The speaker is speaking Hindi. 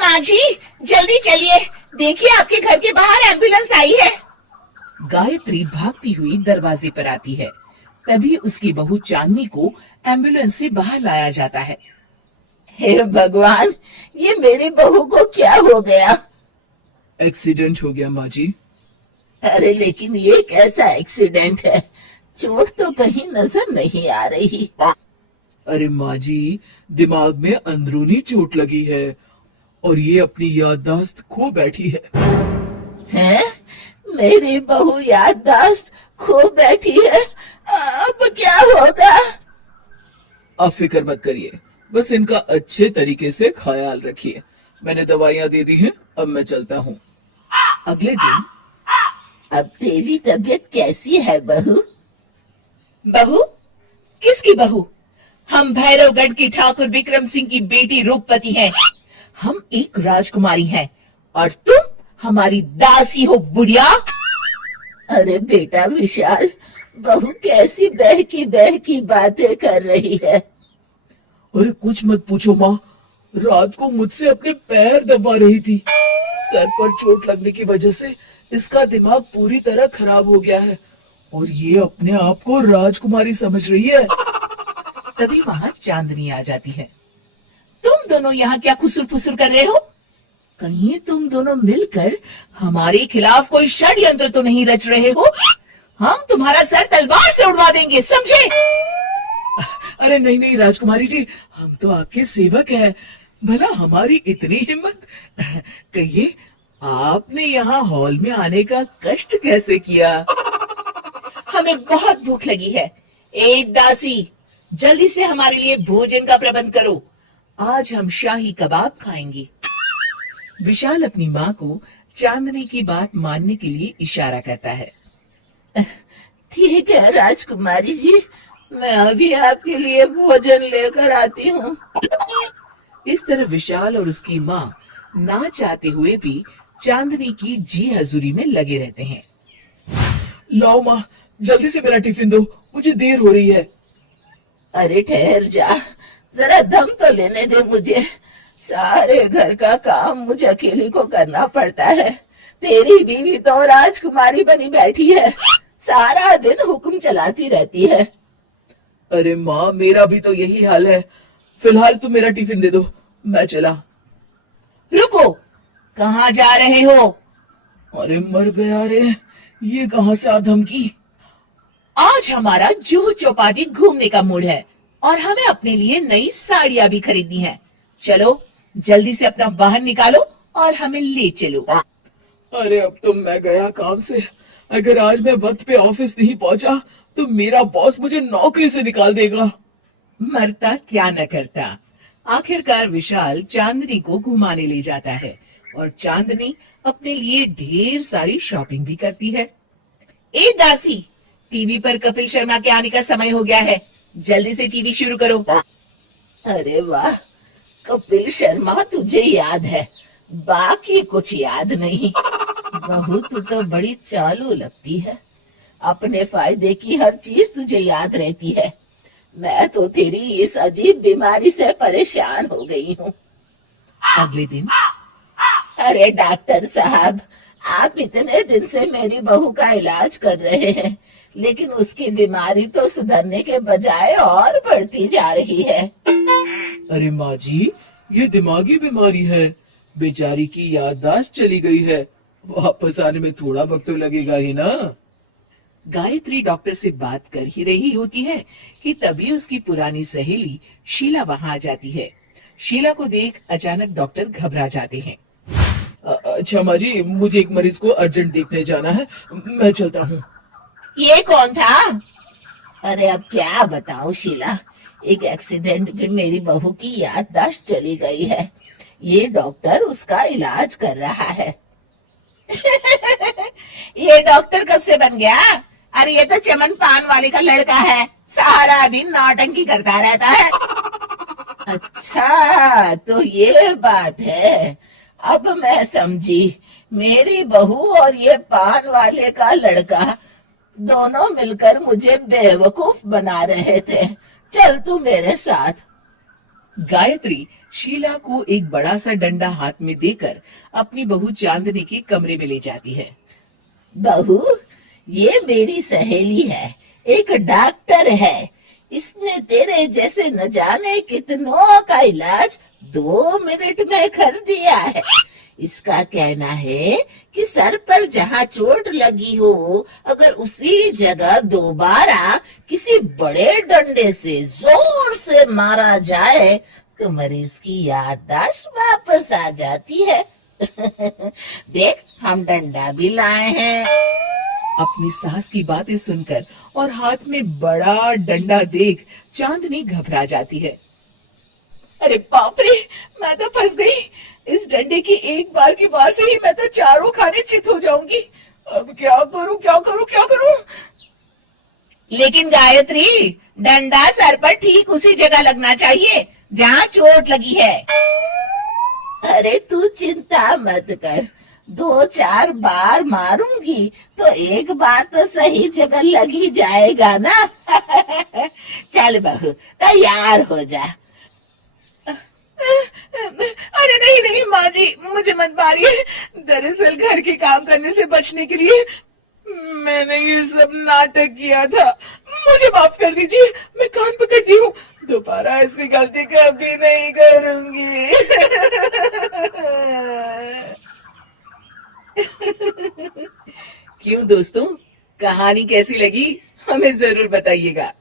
माँ जी, जल्दी चलिए, देखिए आपके घर के बाहर एम्बुलेंस आई है। गायत्री भागती हुई दरवाजे पर आती है। तभी उसकी बहू चांदनी को एम्बुलेंस से बाहर लाया जाता है। हे भगवान, ये मेरी बहू को क्या हो गया? एक्सीडेंट हो गया माँ जी। अरे लेकिन ये कैसा एक्सीडेंट है? चोट तो कहीं नजर नहीं आ रही। अरे माँ जी, दिमाग में अंदरूनी चोट लगी है और ये अपनी याददाश्त खो बैठी है। हैं? मेरी बहू याददाश्त खो बैठी है, अब क्या होगा? आप फिक्र मत करिए, बस इनका अच्छे तरीके से ख्याल रखिए। मैंने दवाइयाँ दे दी हैं, अब मैं चलता हूँ। अगले दिन, अब तेरी तबीयत कैसी है बहू? बहू? किसकी बहू? हम भैरवगढ़ की ठाकुर विक्रम सिंह की बेटी रूपवती हैं। हम एक राजकुमारी हैं और तुम हमारी दासी हो बुढ़िया। अरे बेटा विशाल, बहू कैसी बहकी बातें कर रही है। अरे कुछ मत पूछो माँ, रात को मुझसे अपने पैर दबा रही थी। सर पर चोट लगने की वजह से इसका दिमाग पूरी तरह खराब हो गया है और ये अपने आप को राजकुमारी समझ रही है। तभी वहां चांदनी आ जाती है। तुम दोनों यहाँ क्या खुसुर फुसुर कर रहे हो? कहीं तुम दोनों मिलकर हमारे खिलाफ कोई षड्यंत्र तो नहीं रच रहे हो? हम तुम्हारा सर तलवार से उड़वा देंगे, समझे? अरे नहीं नहीं राजकुमारी जी, हम तो आपके सेवक हैं। भला हमारी इतनी हिम्मत। कहिए, आपने यहाँ हॉल में आने का कष्ट कैसे किया? हमें बहुत भूख लगी है। एक दासी, जल्दी से हमारे लिए भोजन का प्रबंध करो। आज हम शाही कबाब खाएंगे। विशाल अपनी माँ को चांदनी की बात मानने के लिए इशारा करता है। ठीक है राजकुमारी जी, मैं अभी आपके लिए भोजन लेकर आती हूँ। इस तरह विशाल और उसकी माँ ना चाहते हुए भी चांदनी की जी हजूरी में लगे रहते हैं। लाओ माँ, जल्दी से मेरा टिफिन दो, मुझे देर हो रही है। अरे ठहर जा, जरा दम तो लेने दे मुझे। सारे घर का काम मुझे अकेली को करना पड़ता है। तेरी बीवी तो राजकुमारी बनी बैठी है, सारा दिन हुक्म चलाती रहती है। अरे माँ, मेरा भी तो यही हाल है। फिलहाल तुम मेरा टिफिन दे दो, मैं चला। रुको, कहाँ जा रहे हो? अरे मर गया रे, ये कहाँ से आ धमकी? आज हमारा जुहू चौपाटी घूमने का मूड है और हमें अपने लिए नई साड़ियां भी खरीदनी है। चलो जल्दी से अपना वाहन निकालो और हमें ले चलो। अरे अब तो मैं गया काम से। अगर आज मैं वक्त पे ऑफिस नहीं पहुंचा तो मेरा बॉस मुझे नौकरी से निकाल देगा। मरता क्या न करता। आखिरकार विशाल चांदनी को घुमाने ले जाता है और चांदनी अपने लिए ढेर सारी शॉपिंग भी करती है। ए दासी, टीवी पर कपिल शर्मा के आने का समय हो गया है, जल्दी से टीवी शुरू करो। अरे वाह, कपिल शर्मा तुझे याद है, बाकी कुछ याद नहीं। बहू तू तो बड़ी चालू लगती है, अपने फायदे की हर चीज तुझे याद रहती है। मैं तो तेरी इस अजीब बीमारी से परेशान हो गई हूँ। अगले दिन, अरे डॉक्टर साहब, आप इतने दिन से मेरी बहू का इलाज कर रहे हैं, लेकिन उसकी बीमारी तो सुधरने के बजाय और बढ़ती जा रही है। अरे माँ जी, ये दिमागी बीमारी है। बेचारी की याददाश्त चली गई है, वापस आने में थोड़ा वक्त तो लगेगा ही ना। गायत्री डॉक्टर से बात कर ही रही होती है कि तभी उसकी पुरानी सहेली शीला वहां आ जाती है। शीला को देख अचानक डॉक्टर घबरा जाते हैं। अच्छा माँ जी, मुझे एक मरीज को अर्जेंट देखने जाना है, मैं चलता हूँ। ये कौन था? अरे अब क्या बताऊं शीला, एक एक्सीडेंट में मेरी बहू की याददाश्त चली गई है। ये डॉक्टर उसका इलाज कर रहा है। ये डॉक्टर कब से बन गया? अरे ये तो चमन पान वाले का लड़का है, सारा दिन नौटंकी करता रहता है। अच्छा तो ये बात है, अब मैं समझी। मेरी बहू और ये पान वाले का लड़का दोनों मिलकर मुझे बेवकूफ बना रहे थे। चल तू मेरे साथ। गायत्री शीला को एक बड़ा सा डंडा हाथ में देकर अपनी बहू चांदनी के कमरे में ले जाती है। बहू, ये मेरी सहेली है, एक डॉक्टर है। इसने तेरे जैसे न जाने कितनों का इलाज 2 मिनट में कर दिया है। इसका कहना है कि सर पर जहाँ चोट लगी हो, अगर उसी जगह दोबारा किसी बड़े डंडे से जोर से मारा जाए तो मरीज की याददाश्त वापस आ जाती है। देख, हम डंडा भी लाए हैं। अपनी सास की बातें सुनकर और हाथ में बड़ा डंडा देख चांदनी घबरा जाती है। अरे बाप रे, मैं तो फंस गई। इस डंडे की एक बार की वार से ही मैं तो चारों खाने चित हो जाऊंगी। अब क्या करूं, क्या करूं, क्या करूं? लेकिन गायत्री, डंडा सर पर ठीक उसी जगह लगना चाहिए जहाँ चोट लगी है। अरे तू चिंता मत कर, 2-4 बार मारूंगी तो एक बार तो सही जगह लग ही जाएगा ना। चल बहू, तैयार हो जा। अरे नहीं नहीं माँ जी, मुझे मत मारिए। दरअसल घर के काम करने से बचने के लिए मैंने ये सब नाटक किया था। मुझे माफ कर दीजिए, मैं कान पकड़ती हूँ। दोबारा ऐसी गलती कभी नहीं करूंगी। क्यों दोस्तों, कहानी कैसी लगी हमें जरूर बताइएगा।